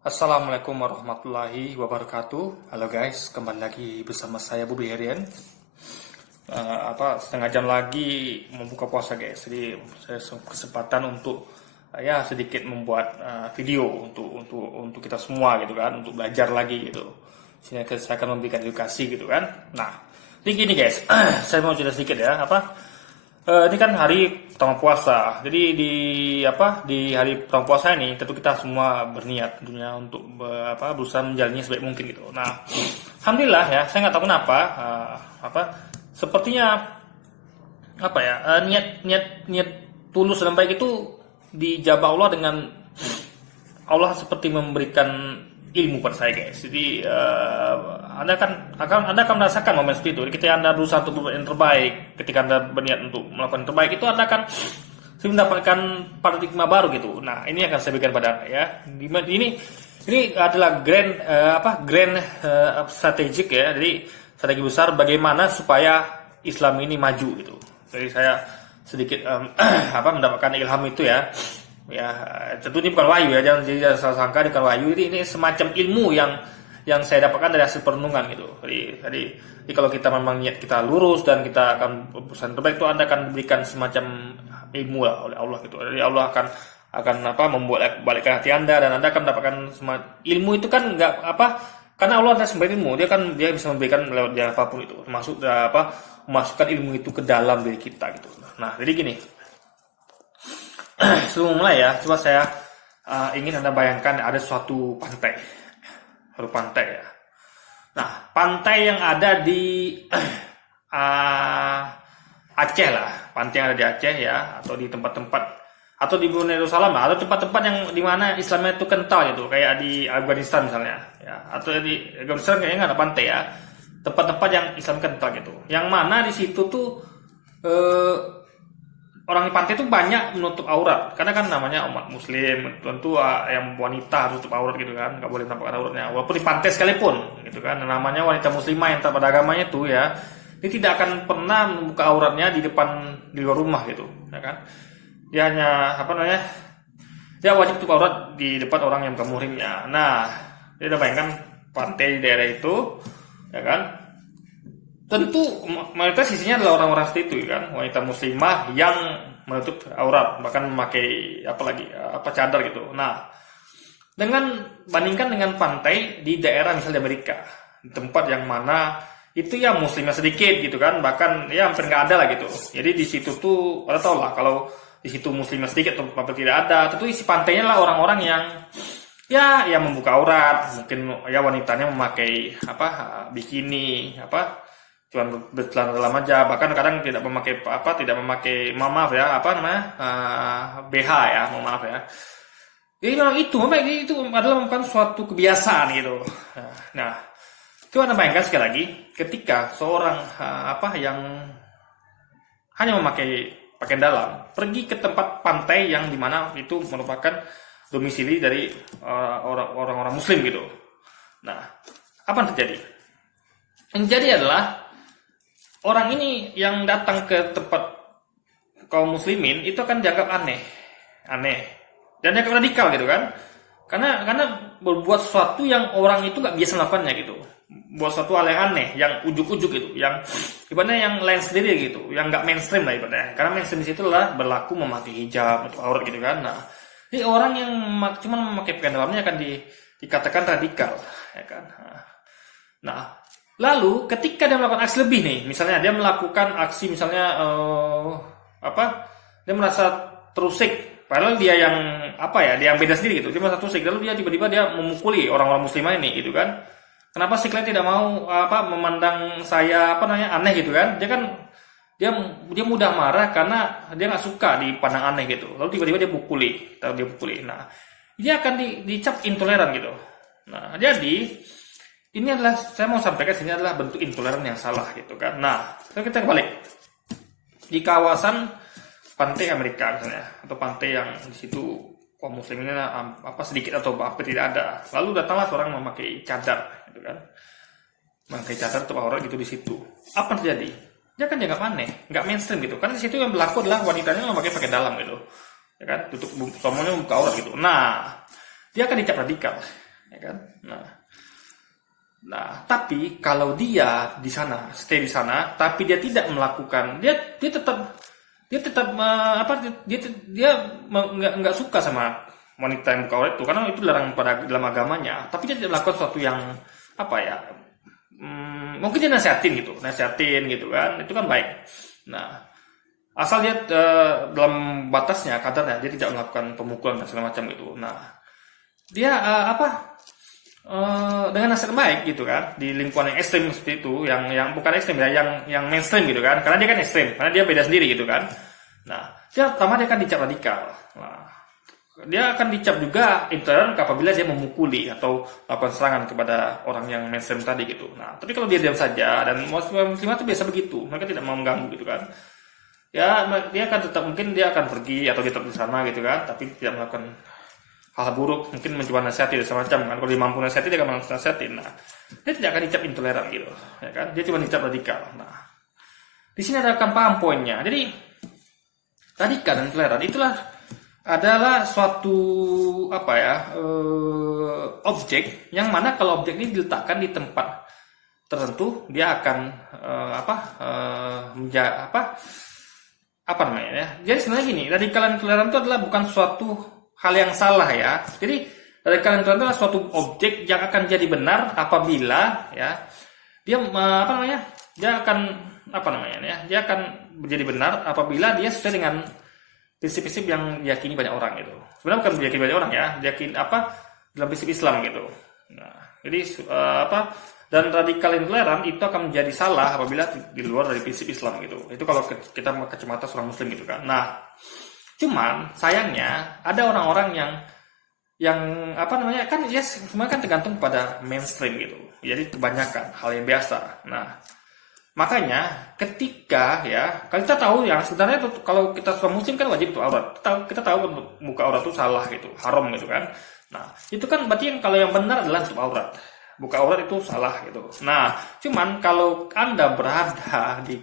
Assalamualaikum warahmatullahi wabarakatuh. Halo guys, kembali lagi bersama saya Bobby Herian. Setengah jam lagi membuka puasa guys. Jadi saya kesempatan untuk ya sedikit membuat video untuk kita semua gitu kan, untuk belajar lagi gitu. Sini saya akan memberikan edukasi gitu kan. Nah, jadi gini guys, saya mau cerita sedikit ya. Ini kan hari pertama puasa. Jadi di hari pertama puasa ini tentu kita semua berniat tentunya untuk berusaha menjalannya sebaik mungkin gitu. Nah, alhamdulillah ya, saya nggak tahu kenapa sepertinya niat tulus dan baik itu dijabah Allah dengan Allah seperti memberikan ilmu pada saya guys. Jadi anda akan merasakan momen seperti itu. Ketika Anda berusaha untuk berbuat yang terbaik, ketika Anda berniat untuk melakukan yang terbaik, itu Anda akan mendapatkan paradigma baru gitu. Nah, ini akan saya berikan pada Anda ya. Ini adalah grand strategik ya. Jadi strategi besar bagaimana supaya Islam ini maju gitu. Jadi saya sedikit mendapatkan ilham itu ya. Ya, tentu ini bukan wahyu ya, jangan salah sangka ini bukan wahyu. Ini semacam ilmu yang saya dapatkan dari hasil perenungan gitu. Jadi kalau kita memang niat kita lurus dan kita akan berusaha terbaik, itu Anda akan diberikan semacam ilmu lah oleh Allah gitu. Jadi Allah akan membuat balikkan hati Anda dan Anda akan mendapatkan ilmu itu kan karena Allah adalah sumber ilmu, dia bisa memberikan lewat jalan apapun itu, termasuk memasukkan ilmu itu ke dalam diri kita gitu. Nah, jadi gini. Sebelum mulai ya, coba saya ingin Anda bayangkan ada suatu pantai. Suatu pantai ya. Nah, pantai yang ada di Aceh lah. Pantai yang ada di Aceh ya, atau di tempat-tempat, atau di Brunei Darussalam lah, atau tempat-tempat yang dimana Islamnya itu kental gitu, kayak di Afghanistan misalnya. Ya, atau di Afghanistan kayaknya nggak ada pantai ya. Tempat-tempat yang Islam kental gitu. Yang mana di situ tuh orang di pantai itu banyak menutup aurat, karena kan namanya umat muslim, tentu yang wanita harus tutup aurat gitu kan, nggak boleh menampakkan auratnya, walaupun di pantai sekalipun gitu kan. Namanya wanita muslimah yang taat pada agamanya tuh ya, dia tidak akan pernah membuka auratnya di luar rumah gitu, ya kan. Dia hanya dia wajib tutup aurat di depan orang yang bukan muhrimnya. Nah, dia udah bayangkan pantai di daerah itu, ya kan. Tentu mayoritas isinya adalah orang-orang seperti itu kan, wanita muslimah yang menutup aurat, bahkan memakai cadar gitu. Nah, bandingkan dengan pantai di daerah misalnya di Amerika, di tempat yang mana itu ya muslimnya sedikit gitu kan, bahkan ya hampir nggak ada lah gitu. Jadi di situ tuh pada tau lah kalau di situ muslimnya sedikit atau hampir tidak ada, tentu isi pantainya lah orang-orang yang membuka aurat, mungkin ya wanitanya memakai bikini cuma bercelana dalam aja, bahkan kadang tidak memakai BH ya, mohon maaf ya. Jadi memang itu adalah merupakan suatu kebiasaan gitu. Nah, coba Anda bayangkan sekali lagi, ketika seorang yang hanya memakai pakaian dalam pergi ke tempat pantai yang dimana itu merupakan domisili dari orang-orang muslim gitu. Nah, apa yang terjadi? Yang terjadi adalah orang ini yang datang ke tempat kaum muslimin itu akan dianggap aneh dan dianggap radikal gitu kan, karena berbuat sesuatu yang orang itu nggak biasa melakukannya gitu, buat sesuatu hal yang aneh, yang ujuk-ujuk gitu, yang ibaratnya yang lain sendiri gitu, yang nggak mainstream lah ibaratnya, karena mainstream di situ lah berlaku memakai hijab atau aurat gitu kan. Nah, jadi orang yang cuma memakai pakaian dalamnya akan dikatakan radikal ya kan. Nah, lalu ketika dia melakukan aksi lebih nih, misalnya dia melakukan aksi misalnya dia merasa terusik, padahal dia yang beda sendiri gitu, dia merasa terusik, lalu dia tiba-tiba dia memukuli orang-orang muslimah ini gitu kan. Kenapa sih kalian tidak mau memandang saya aneh gitu kan? Dia mudah marah karena dia nggak suka dipandang aneh gitu, lalu tiba-tiba dia pukuli. Nah, dia akan dicap intoleran gitu. Nah, jadi ini adalah, saya mau sampaikan, ini adalah bentuk intoleran yang salah gitu kan. Nah, kita kembali di kawasan pantai Amerika misalnya, atau pantai yang di situ kaum muslimnya sedikit atau tidak ada. Lalu datanglah seorang memakai cadar gitu kan, memakai cadar atau aurat gitu di situ. Apa yang terjadi? Dia kan dianggap aneh, nggak mainstream gitu. Karena di situ yang berlaku adalah wanitanya memakai pakaian dalam gitu, ya kan, tutup semuanya membuka aurat gitu. Nah, dia akan dicap radikal. ya kan? Nah, tapi kalau dia di sana, stay di sana, tapi dia tidak melakukan, dia tetap nggak suka sama wanita yang buka aurat itu, karena itu dilarang pada dalam agamanya. Tapi dia tidak melakukan sesuatu yang apa ya, mungkin dia nasihatin gitu kan, itu kan baik. Nah, asal dia dalam batasnya, kadarnya, dia tidak melakukan pemukulan dan segala macam itu. Nah, dia dengan nasihat baik gitu kan, di lingkungan yang ekstrim seperti itu, yang bukan ekstrim ya, yang mainstream gitu kan, karena dia kan ekstrim, karena dia beda sendiri gitu kan. Nah, pertama dia akan dicap radikal. Nah, dia akan dicap juga intoleran apabila dia memukuli atau melakukan serangan kepada orang yang mainstream tadi gitu. Nah, tapi kalau dia diam saja, dan muslimah itu biasa begitu, mereka tidak mau mengganggu gitu kan. Ya, dia akan tetap, mungkin dia akan pergi atau dia tetap di sana gitu kan, tapi tidak melakukan hal buruk, mungkin mencoba nasihati dan semacam kan. Kalau dia mampu nasihati, dia akan nasihatin. Nah, dia tidak akan dicap intoleran gitu, ya kan? Dia cuma dicap radikal. Nah, di sini ada akan paham poinnya. Jadi radikal dan intoleran adalah suatu objek yang mana kalau objek ini diletakkan di tempat tertentu, dia akan Jadi sebenarnya gini, radikal dan intoleran itu adalah bukan suatu hal yang salah ya. Jadi radikal dan intoleran adalah suatu objek yang akan jadi benar apabila ya dia dia akan menjadi benar apabila dia sesuai dengan prinsip-prinsip yang diyakini banyak orang gitu. Sebenarnya bukan diyakini banyak orang ya, diyakini dalam prinsip Islam gitu. Nah, jadi dan radikal intoleran itu akan menjadi salah apabila di luar dari prinsip Islam gitu. Itu kalau kita kacamata seorang muslim gitu kan. Nah, cuman sayangnya ada orang-orang yang kan ya semua kan tergantung pada mainstream gitu. Jadi kebanyakan hal yang biasa. Nah, makanya ketika ya, kalau kita tahu yang sebenarnya kalau kita seorang muslim kan wajib tutup aurat. Kita tahu buka aurat itu salah gitu, haram gitu kan. Nah, itu kan berarti kalau yang benar adalah tutup aurat. Buka aurat itu salah gitu. Nah, cuman kalau Anda berada di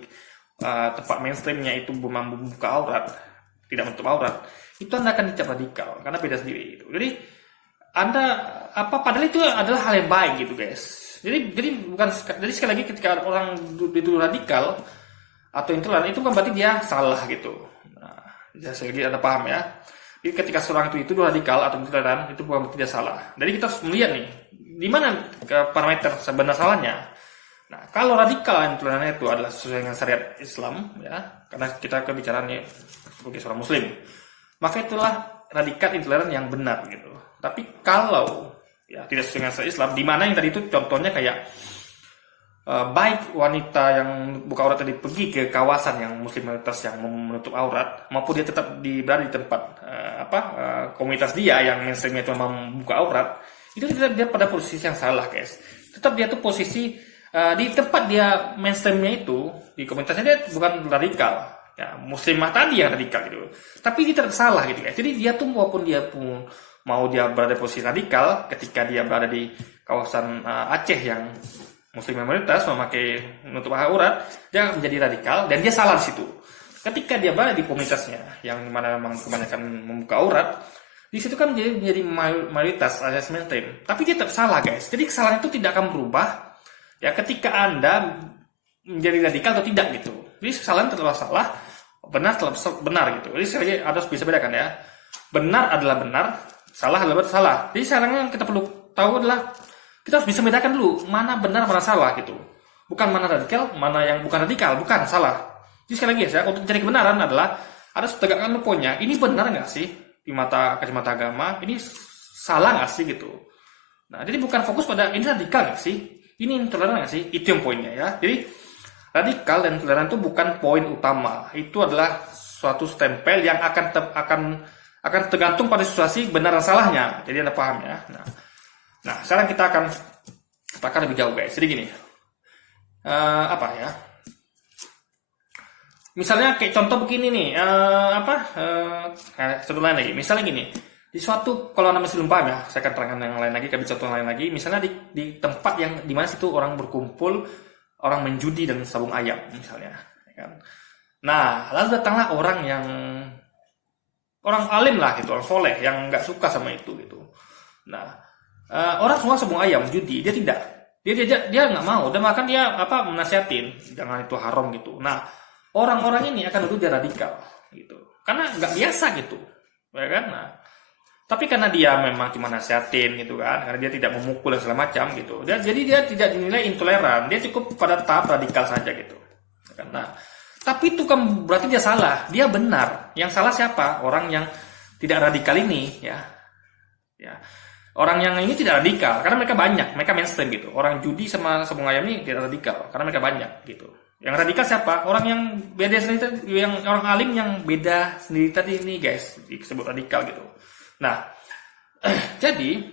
tempat mainstreamnya itu membuka aurat, tidak menutup aurat, itu Anda akan dicap radikal karena beda sendiri gitu. Jadi Anda padahal itu adalah hal yang baik gitu, guys. Jadi sekali lagi ketika orang dituduh radikal atau intoleran itu kan berarti dia salah gitu. Nah, jadi Anda paham ya. Jadi ketika seorang itu radikal atau intoleran itu bukan berarti dia salah. Jadi kita harus melihat nih di mana parameter sebenar salahnya. Nah, kalau radikal intoleran itu adalah sesuai dengan syariat Islam ya, karena kita kebicaraan nih sebagai seorang muslim, maka itulah radikal intoleran yang benar gitu. Tapi kalau ya tidak sesuai dengan syariat Islam, di mana yang tadi itu contohnya kayak baik wanita yang buka aurat tadi pergi ke kawasan yang muslim mayoritas yang menutup aurat, maupun dia tetap berada di tempat komunitas dia yang mainstreamnya itu memang membuka aurat, itu tetap dia pada posisi yang salah, guys. Tetap dia tuh posisi di tempat dia mainstreamnya itu, di komunitasnya dia bukan radikal ya, muslimah tadi yang radikal gitu, tapi dia tetap salah gitu, guys. Jadi dia tuh walaupun dia mau dia berada di posisi radikal, ketika dia berada di kawasan Aceh yang muslim mayoritas memakai menutup aurat, dia menjadi radikal dan dia salah di situ. Ketika dia berada di komunitasnya yang dimana memang kebanyakan membuka aurat, di situ kan menjadi mayoritas alias mainstream, tapi dia tetap salah, guys. Jadi kesalahan itu tidak akan berubah ya ketika Anda menjadi radikal atau tidak gitu. Jadi kesalahan tetap salah, benar tetap benar gitu. Jadi sekali lagi harus bisa bedakan ya. Benar adalah benar, salah adalah salah. Jadi sekarang yang kita perlu tahu adalah kita harus bisa membedakan dulu mana benar mana salah gitu. Bukan mana radikal, mana yang bukan radikal, bukan salah. Jadi sekali lagi ya, untuk mencari kebenaran adalah harus tegakkan poinnya. Ini benar nggak sih di kacamata agama? Ini salah nggak sih gitu. Nah, jadi bukan fokus pada ini radikal nggak sih, ini intoleran nggak sih, itu yang poinnya ya. Jadi radikal dan intoleran itu bukan poin utama. Itu adalah suatu stempel yang akan tergantung pada situasi benar dan salahnya. Jadi Anda paham ya. Nah, sekarang kita akan lebih jauh, guys. Jadi gini, misalnya kayak contoh begini nih, contoh lain lagi. Misalnya gini, di suatu, kalau Anda masih belum paham ya, saya akan terangkan yang lain lagi, contoh yang lain lagi. Misalnya di tempat yang dimana situ orang berkumpul, orang menjudi dan sabung ayam misalnya, ya kan? Nah, lalu datanglah orang alim lah gitu, orang soleh yang nggak suka sama itu gitu. Nah, orang semua sebung ayam judi, dia tidak. Dia nggak mau, dan bahkan dia menasihatin jangan itu haram gitu. Nah, orang-orang ini akan duduk dia radikal gitu, karena nggak biasa gitu, ya kan? Nah, tapi karena dia memang cuma nasihatin gitu kan, karena dia tidak memukul dan segala macam gitu, jadi dia tidak dinilai intoleran, dia cukup pada tahap radikal saja gitu. Nah, tapi itu kan berarti dia salah, dia benar. Yang salah siapa? Orang yang tidak radikal ini, ya. Orang yang ini tidak radikal, karena mereka banyak, mereka mainstream gitu. Orang judi sama sebung ayam ini tidak radikal, karena mereka banyak gitu. Yang radikal siapa? Orang yang beda sendiri, yang orang alim yang beda sendiri tadi ini guys, disebut radikal gitu. Nah, jadi,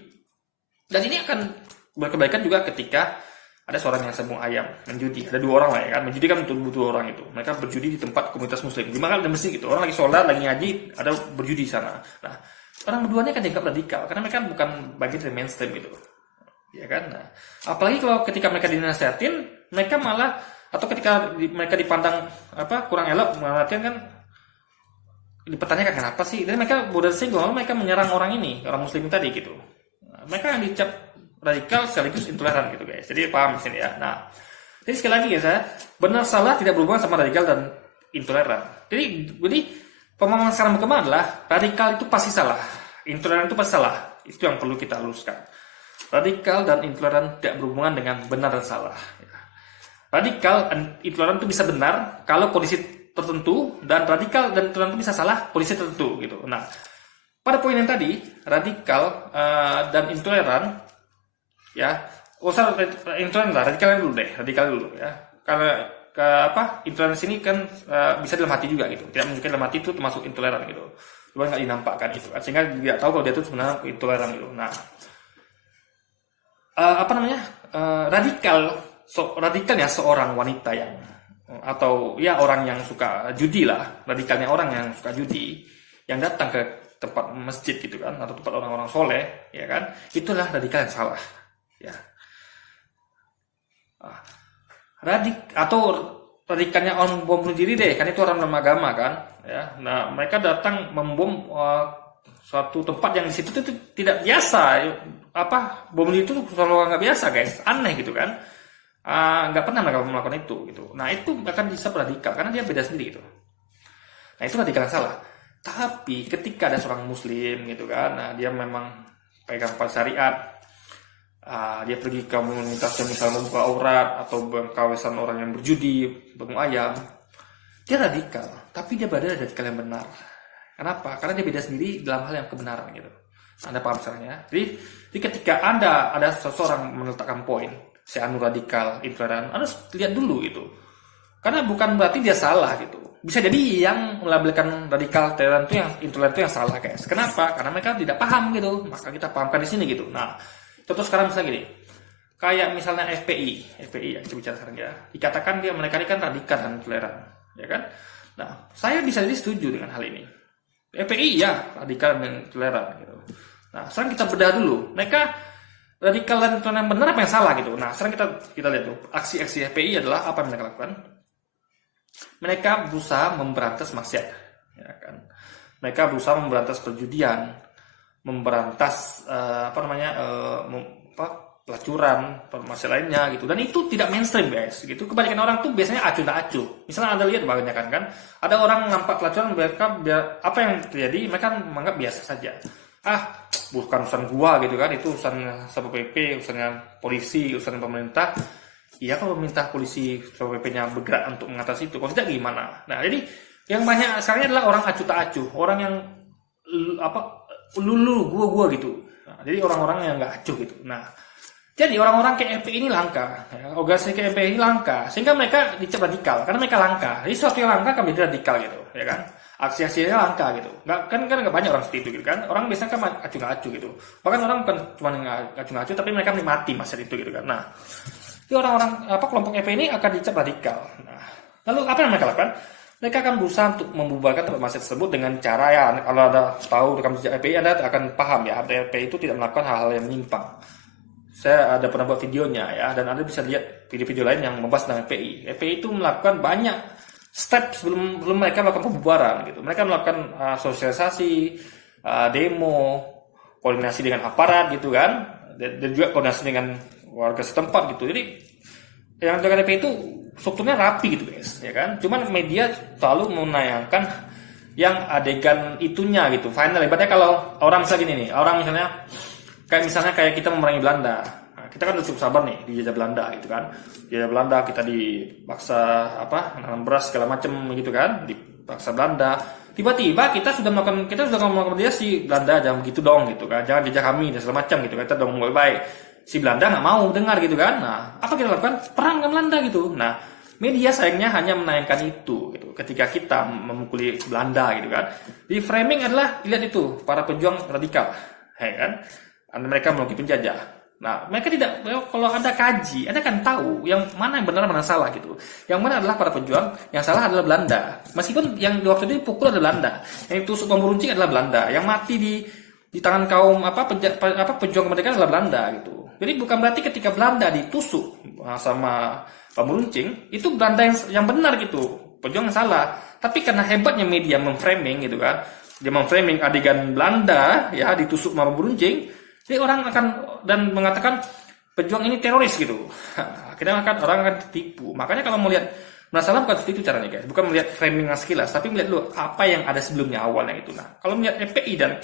dan ini akan berkebaikan juga ketika ada seorang yang sebung ayam menjudi. Ada 2 orang lah ya kan, menjudi kan butuh orang itu. Mereka berjudi di tempat komunitas muslim. Gimana ada masjid gitu, orang lagi sholat, lagi ngaji, ada berjudi di sana. Nah, orang keduanya kan dianggap radikal karena mereka bukan bagian dari mainstream gitu, ya kan? Nah, apalagi kalau ketika mereka dinasihatin, mereka malah, atau ketika mereka dipandang kurang elok, artian kan dipertanyakan kenapa sih? Dan mereka bodoh singgung, mereka menyerang orang ini, orang muslim tadi gitu. Nah, mereka yang dicap radikal sekaligus intoleran gitu guys. Jadi paham di sini ya. Nah, jadi sekali lagi guys ya, benar salah tidak berhubungan sama radikal dan intoleran. Jadi pemahaman sekarang berkembang adalah radikal itu pasti salah, intoleran itu pasti salah. Itu yang perlu kita luruskan. Radikal dan intoleran tidak berhubungan dengan benar dan salah. Radikal dan intoleran itu bisa benar kalau kondisi tertentu, dan radikal dan intoleran itu bisa salah kondisi tertentu gitu. Nah, pada poin yang tadi, radikal dan intoleran, ya, intoleran lah, radikal dulu ya. Karena intoleransi ini kan bisa dalam hati juga gitu, tidak menunjukkan dalam hati itu termasuk intoleran gitu, cuma nggak dinampakkan itu kan, sehingga tidak tahu kalau dia itu sebenarnya intoleran gitu. Nah, radikalnya seorang wanita yang, atau ya orang yang suka judi lah, radikalnya orang yang suka judi yang datang ke tempat masjid gitu kan, atau tempat orang-orang soleh, ya kan, itulah radikal yang salah ya. Radikalnya orang bom bunuh diri deh, kan itu orang dalam agama kan, ya. Nah, mereka datang membom suatu tempat yang di situ itu tidak biasa, bom bunuh diri itu selalu nggak biasa guys, aneh gitu kan, nggak pernah mereka melakukan itu gitu. Nah, itu akan disebut radikal karena dia beda sendiri gitu. Nah, itu radikal yang salah. Tapi ketika ada seorang muslim gitu kan, nah, dia memang pegang pada syariat, dia pergi ke komunitas yang misalnya membuka aurat atau kawasan orang yang berjudi, sebung ayam, dia radikal, tapi dia berada di radikal yang benar. Kenapa? Karena dia beda sendiri dalam hal yang kebenaran gitu. Anda paham misalnya? Jadi ketika ada seseorang meletakkan poin, saya anu radikal, intoleran, Anda lihat dulu gitu. Karena bukan berarti dia salah gitu. Bisa jadi yang melabelkan radikal, intoleran itu yang salah guys. Kenapa? Karena mereka tidak paham gitu. Maka kita pahamkan di sini gitu. Nah, contoh sekarang misalnya gini, kayak misalnya FPI yang kita bicara sekarang ya, dikatakan mereka ini kan radikal dan intoleran, ya kan? Nah, saya bisa jadi setuju dengan hal ini. FPI ya radikal dan intoleran gitu. Nah, sekarang kita bedah dulu, mereka radikal dan intoleran benar apa yang salah gitu. Nah, sekarang kita lihat tuh, aksi-aksi FPI adalah apa yang mereka lakukan? Mereka berusaha memberantas maksiat, ya kan? Mereka berusaha memberantas perjudian, memberantas pelacuran, masih lainnya gitu. Dan itu tidak mainstream guys gitu. Kebanyakan orang tuh biasanya acuh tak acuh. Misalnya Anda lihat banyak kan, ada orang nampak pelacuran, apa yang terjadi mereka menganggap biasa saja. Bukan urusan gua gitu kan, itu urusan Satpol PP, urusannya polisi, urusan pemerintah. Iya, kalau pemerintah, polisi, Satpol PP-nya bergerak untuk mengatasi itu, kalau tidak gimana? Nah, jadi yang banyak sekarang adalah orang acuh tak acuh, orang yang lulu gua gitu. Nah, jadi orang-orang yang nggak acuh gitu. Nah, jadi orang-orang kayak FPI ini langka, ya, organisasi kayak FPI ini langka, sehingga mereka dicap radikal karena mereka langka. Jadi sesuatu yang langka akan menjadi radikal gitu, ya kan? Aksi-aksinya langka gitu. Nggak banyak orang seperti itu gitu kan? Orang biasanya kan acuh nggak acuh gitu. Bahkan orang bukan cuma acuh nggak acuh, tapi mereka menikmati masa itu gitu kan. Nah, jadi orang-orang kelompok FPI ini akan dicap radikal. Nah, lalu apa yang mereka lakukan? Mereka akan berusaha untuk membubarkan tempat maksiat tersebut dengan cara ya, kalau ada tahu rekam jejak FPI, Anda akan paham ya, FPI itu tidak melakukan hal-hal yang menyimpang. Saya ada pernah buat videonya ya, dan Anda bisa lihat video-video lain yang membahas tentang FPI. FPI itu melakukan banyak step sebelum mereka melakukan pembubaran gitu. Mereka melakukan sosialisasi, demo, koordinasi dengan aparat gitu kan, dan juga koordinasi dengan warga setempat gitu. Jadi yang dengan DP itu strukturnya rapi gitu guys, ya kan. Cuman media selalu menayangkan yang adegan itunya gitu. Final, ibaratnya kalau orang misalnya gini nih, orang misalnya kayak kita memerangi Belanda. Nah, kita kan udah cukup sabar nih dijajah Belanda gitu kan. Dijajah Belanda, kita dipaksa nanam beras segala macam gitu kan, dipaksa Belanda. Tiba-tiba kita sudah ngomong dia si Belanda jangan begitu dong gitu kan, jangan jajah kami dan segala macam gitu. Kita dong baik-baik. Si Belanda nggak mau dengar gitu kan. Nah, apa kita lakukan? Perang dengan Belanda gitu. Nah, media sayangnya hanya menayangkan itu gitu. Ketika kita memukuli Belanda gitu kan. Di framing adalah lihat itu para pejuang radikal, ya kan? Mereka melukis penjajah. Nah, mereka tidak, kalau Anda kaji, Anda kan tahu yang mana yang benar mana salah gitu. Yang mana adalah para pejuang, yang salah adalah Belanda. Meskipun yang di waktu itu dipukul adalah Belanda, yang ditusuk bambu runcing adalah Belanda, yang mati di tangan kaum pejuang kemerdekaan adalah Belanda gitu. Jadi bukan berarti ketika Belanda ditusuk sama bambu runcing itu Belanda yang benar gitu, pejuang yang salah. Tapi karena hebatnya media memframing gitu kan, dia memframing adegan Belanda ya ditusuk sama bambu runcing, jadi orang akan dan mengatakan pejuang ini teroris gitu. Akhirnya orang akan tertipu. Makanya kalau mau lihat masalah bukan seperti itu caranya guys, bukan melihat framing sekilas, tapi melihat dulu apa yang ada sebelumnya awalnya itu. Nah, kalau melihat FPI dan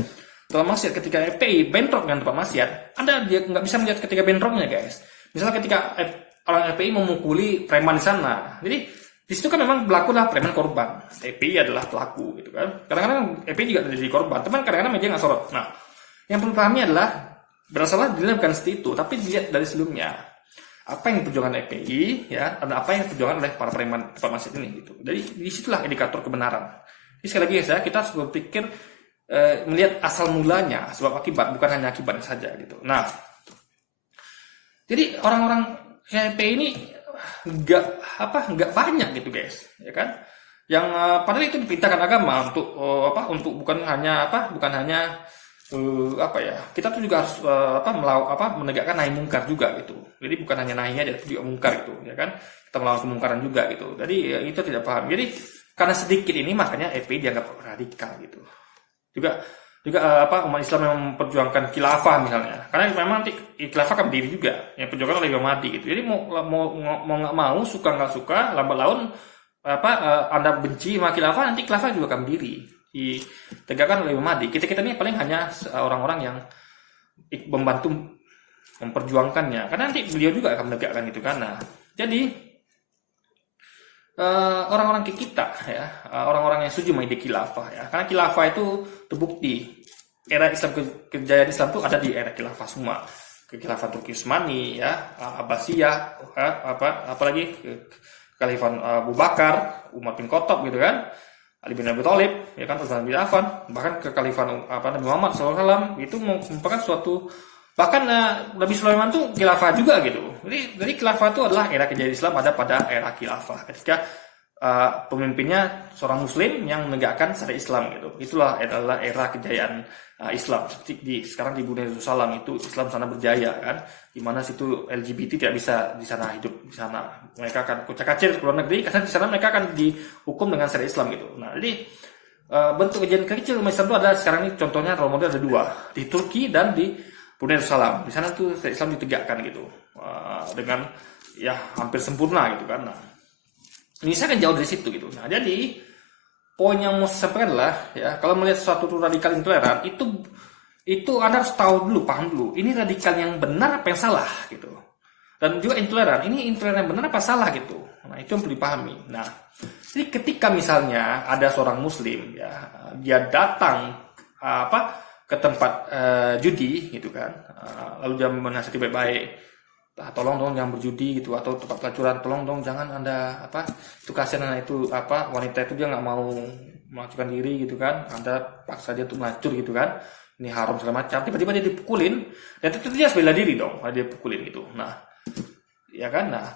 tempat maksiat, ketika FPI bentrok dengan tempat maksiat, Anda dia nggak bisa melihat ketika bentroknya guys. Misalnya ketika orang FPI memukuli preman di sana, jadi di situ kan memang berlaku lah preman korban, FPI adalah pelaku gitu kan. Kadang-kadang FPI juga jadi korban, teman kadang-kadang media nggak sorot. Nah, yang perlu pahami adalah bersalah dilihat bukan seperti itu, tapi dilihat dari sebelumnya apa yang diperjuangkan FPI ya, dan apa yang diperjuangkan oleh para preman tempat maksiat ini gitu. Jadi disitulah indikator kebenaran. Jadi sekali lagi ya, kita harus berpikir melihat asal mulanya, sebab akibat, bukan hanya akibatnya saja gitu. Nah, jadi orang-orang FPI ini nggak banyak gitu guys, ya kan? Yang padahal itu diperintahkan agama untuk bukan hanya kita tuh juga harus menegakkan nahi mungkar juga gitu. Jadi bukan hanya nahi aja, tapi juga mungkar gitu, ya kan? Kita melawan kemungkaran juga gitu. Jadi itu tidak paham. Jadi karena sedikit ini makanya FPI dianggap radikal gitu. Juga umat Islam yang memperjuangkan khilafah misalnya, karena memang nanti khilafah kan berdiri juga yang perjuangkan oleh Imam Mahdi gitu. Jadi mau nggak mau, suka nggak suka, lambat laun Anda benci sama khilafah, nanti khilafah juga akan berdiri ditegakkan oleh Imam Mahdi. Kita ini paling hanya orang-orang yang membantu memperjuangkannya, karena nanti beliau juga akan menegakkan itu kan. Nah, jadi orang-orang kita ya, orang-orang yang setuju menjadi khilafah ya, karena khilafah itu terbukti era Islam, kejayaan Islam itu ada di era khilafah semua, kekhilafah Turki Utsmani ya, Abbasiyah, apalagi Khalifah Abu Bakar, Umar bin Khattab gitu kan, Ali bin Abi Thalib ya kan, Utsman bin Affan, bahkan kekhalifahan Nabi Muhammad SAW itu merupakan suatu, bahkan Nabi Sulaiman tuh khilafah juga gitu. Jadi khilafah itu adalah era kejayaan Islam ada pada era khilafah, ketika pemimpinnya seorang muslim yang menegakkan syariat Islam gitu. Itulah adalah era kejayaan Islam. Seperti sekarang di Brunei Darussalam itu Islam sana berjaya kan, di mana situ LGBT tidak bisa di sana hidup di sana. Mereka akan kucak-kacir ke luar negeri karena di sana mereka akan dihukum dengan syariat Islam gitu. Nah, jadi bentuk kejayaan kecil umat Islam itu ada sekarang ini, contohnya role model ada dua, di Turki dan di Brunei Darussalam. Di sana tuh Islam ditegakkan gitu dengan ya hampir sempurna gitu kan. Nah, Indonesia kan jauh dari situ gitu. Nah, jadi poin yang mau saya sampaikan adalah ya, kalau melihat suatu radikal intoleran itu Anda harus tahu dulu, paham dulu, ini radikal yang benar apa yang salah gitu. Dan juga intoleran, ini intoleran yang benar apa salah gitu. Nah, itu yang perlu dipahami. Nah, jadi ketika misalnya ada seorang muslim ya, dia datang ke tempat judi gitu kan, lalu dia menasihati baik-baik, tolong dong jangan berjudi gitu, atau tempat pelacuran, tolong dong jangan Anda itu kasihan itu wanita itu dia nggak mau melakukan diri gitu kan, Anda paksa dia untuk melacur gitu kan, ini haram segala macam, tiba-tiba dia dipukulin, dan itu dia bela diri dong, dia pukulin gitu. Nah, ya kan, nah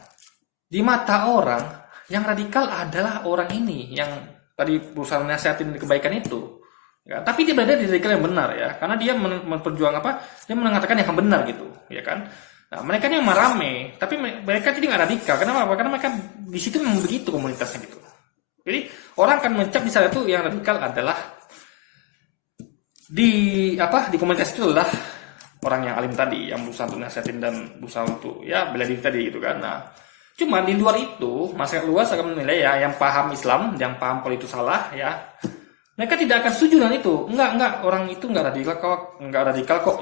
di mata orang yang radikal adalah orang ini yang tadi berusaha nasihatin kebaikan itu. Ya, tapi dia berada di radikal yang benar ya, karena dia memperjuang dia mengatakan yang benar gitu, ya kan. Nah, mereka ini yang merame, tapi mereka jadi nggak radikal. Kenapa? Karena mereka di situ memang begitu komunitasnya gitu. Jadi orang akan mencap di sana itu yang radikal adalah di komunitas itu adalah orang yang alim tadi, yang berusaha untuk nasihatin dan berusaha untuk ya bela diri tadi gitu kan. Nah, cuma di luar itu masyarakat luas akan menilai ya, yang paham Islam, yang paham kalau itu salah ya, mereka tidak akan setuju dengan itu. Enggak, orang itu enggak radikal kok,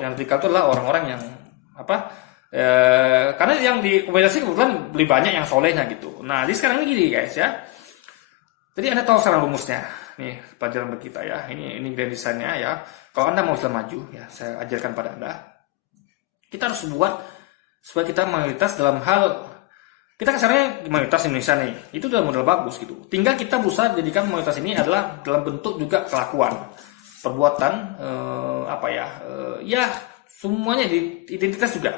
Yang radikal itu adalah orang-orang yang karena yang di komunitas ini kebetulan lebih banyak yang solehnya gitu. Nah, di sekarang ini gini guys ya. Jadi Anda tahu sekarang rumusnya. Nih, pelajaran bagi kita ya. Ini grand design-nya ya. Kalau Anda mau Islam maju ya, saya ajarkan pada Anda. Kita harus buat supaya kita mayoritas dalam hal, kita kasarnya mayoritas Indonesia nih. Itu udah modal bagus gitu. Tinggal kita berusaha jadikan mayoritas ini adalah dalam bentuk juga kelakuan, perbuatan, ya semuanya di identitas juga.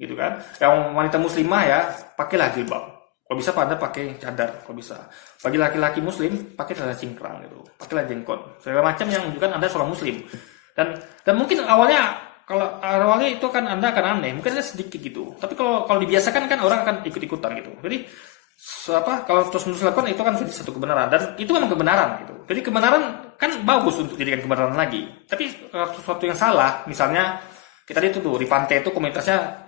Gitu kan. Yang wanita muslimah ya, pakailah jilbab. Kalau bisa Anda pakai cadar, kalau bisa. Bagi laki-laki muslim, pakai celana cingkrang gitu. Pakailah jenggot. Segala macam yang menunjukkan Anda seorang muslim. Dan mungkin awalnya itu kan Anda akan aneh, mungkin ada sedikit gitu. Tapi kalau dibiasakan kan orang akan ikut-ikutan gitu. Jadi kalau terus-menerus lakukan itu kan jadi satu kebenaran, dan itu memang kebenaran gitu. Jadi kebenaran kan bagus untuk dijadikan kebenaran lagi. Tapi kalau sesuatu yang salah, misalnya kita itu tuh di pantai itu komunitasnya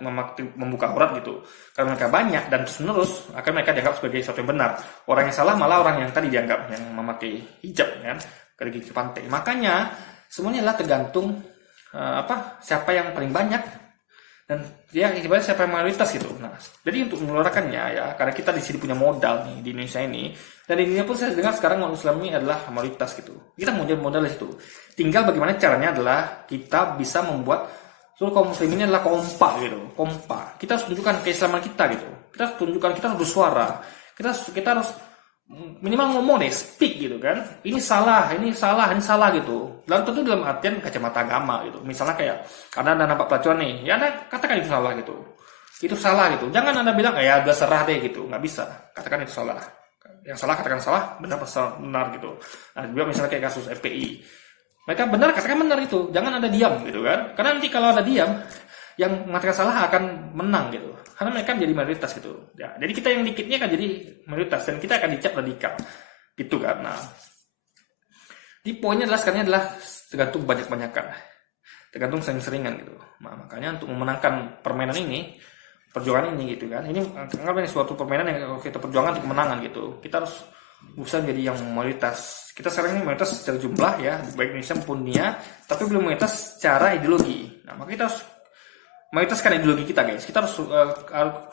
membuka aurat gitu, karena mereka banyak dan terus menerus akan mereka dianggap sebagai sesuatu yang benar. Orang yang salah malah orang yang tadi dianggap yang memakai hijab kan pergi ke pantai. Makanya semuanya adalah tergantung siapa yang paling banyak dan ya ibaratnya siapa yang mayoritas gitu. Nah, jadi untuk mengeluarkannya ya, karena kita di sini punya modal nih di Indonesia ini, dan di Indonesia pun saya dengar sekarang umat Islam ini adalah mayoritas gitu. Kita mau jadi modal di situ. Tinggal bagaimana caranya adalah kita bisa membuat seluruh kaum muslim ini adalah kompak gitu, kompak. Kita harus tunjukkan keislaman kita gitu. Kita harus tunjukkan, kita harus bersuara. Kita harus minimal ngomong deh, speak gitu kan. Ini salah gitu. Lalu tentu dalam artian kacamata agama gitu. Misalnya kayak Anda nampak pelacuran nih, ya Anda katakan itu salah gitu. Itu salah gitu. Jangan Anda bilang ya udah serah deh gitu. Nggak bisa. Katakan itu salah. Yang salah katakan salah, benar gitu. Nah, juga misalnya kayak kasus FPI. Mereka benar, katakan benar itu. Jangan ada diam gitu kan. Karena nanti kalau ada diam, yang mengatakan salah akan menang gitu. Karena mereka menjadi mayoritas gitu. Ya, jadi kita yang dikitnya akan jadi mayoritas dan kita akan dicap radikal. Gitu kan. Nah, di poinnya adalah sekarang adalah tergantung banyak-banyakan. Tergantung sering-seringan gitu. Nah, makanya untuk memenangkan permainan ini, perjuangan ini gitu kan. Ini anggapnya suatu permainan yang kita perjuangan untuk kemenangan gitu. Kita harus bisa jadi yang mayoritas. Kita sekarang ini mayoritas secara jumlah ya, baik Indonesia maupun dunia, tapi belum mayoritas secara ideologi. Nah, maka kita harus mayoritaskan ideologi kita guys. Kita harus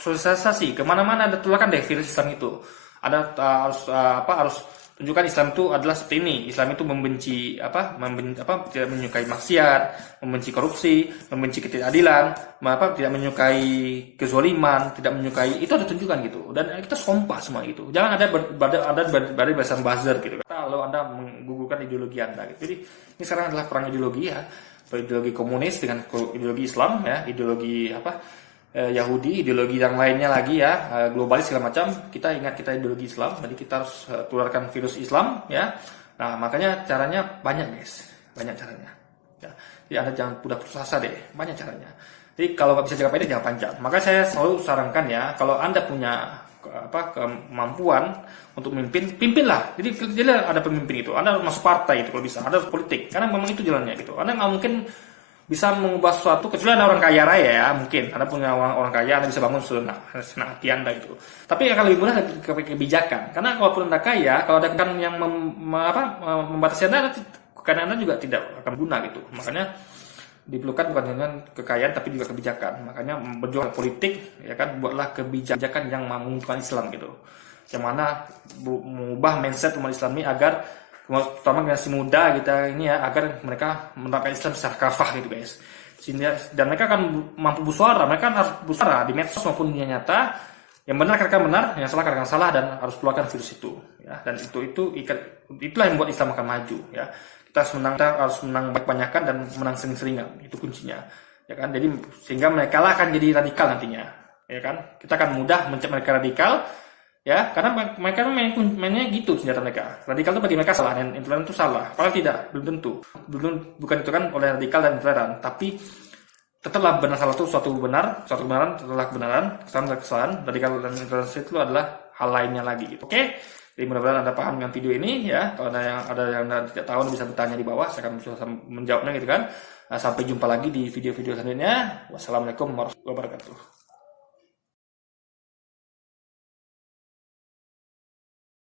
sosialisasi kemana-mana, ada tulakan deh virus Islam itu. Ada harus tunjukkan Islam itu adalah seperti ini. Islam itu tidak menyukai maksiat, membenci korupsi, membenci ketidakadilan, tidak menyukai kezaliman, tidak menyukai, itu ada tunjukkan gitu. Dan kita kompak semua gitu. Jangan ada barisan buzzer gitu. Kalau Anda menggugurkan ideologi Anda gitu. Jadi ini sekarang adalah perang ideologi ya. Ideologi komunis dengan ideologi Islam ya, ideologi Yahudi, ideologi yang lainnya lagi ya, globalis segala macam. Kita ingat kita ideologi Islam, jadi kita harus keluarkan virus Islam ya. Nah, makanya caranya banyak guys, banyak caranya. Ya. Jadi Anda jangan mudah putus asa deh, banyak caranya. Jadi kalau nggak bisa jangka pendek jangan panjang. Maka saya selalu sarankan ya, kalau Anda punya kemampuan untuk memimpin, pimpinlah. Jadi ada pemimpin itu. Anda harus masuk partai itu kalau bisa. Anda harus politik, karena memang itu jalannya gitu. Anda nggak mungkin bisa mengubah sesuatu kecuali Anda orang kaya raya ya, mungkin Anda punya orang kaya, Anda bisa bangun senang hati Anda gitu. Tapi akan lebih mudah kebijakan, karena kalaupun Anda kaya, kalau ada kan yang membatasi Anda, karena Anda juga tidak akan guna gitu. Makanya diperlukan bukan dengan kekayaan tapi juga kebijakan. Makanya berjuang politik ya kan, buatlah kebijakan yang menguntungkan Islam gitu, yang mana mengubah mindset umat Islam ini agar terutama generasi muda kita ini ya, agar mereka menerapkan Islam secara kafah gitu guys. Dan mereka akan mampu bersuara, mereka harus bersuara di medsos maupun dunia nyata. Yang benar katakan benar, yang salah katakan salah, dan harus keluarkan virus itu ya. Dan itulah yang membuat Islam akan maju ya. Kita harus menang banyak-banyakan dan menang sering-seringan, itu kuncinya ya kan. Jadi sehingga mereka lah akan jadi radikal nantinya ya kan. Kita akan mudah mencap mereka radikal ya, karena mereka mainnya gitu senjata mereka. Radikal itu bagi mereka salah dan intoleran itu salah. Padahal tidak, belum tentu. Bukan itu kan oleh radikal dan intoleran, tapi tetaplah benar salah itu suatu kebenaran tetaplah kebenaran, kesalahan adalah kesalahan. Radikal dan intoleransi itu adalah hal lainnya lagi gitu. Oke? Jadi mudah-mudahan Anda paham dengan video ini ya. Kalau ada yang tidak tahu, Anda bisa bertanya di bawah, saya akan berusaha menjawabnya gitu kan. Sampai jumpa lagi di video-video selanjutnya. Wassalamualaikum warahmatullahi wabarakatuh.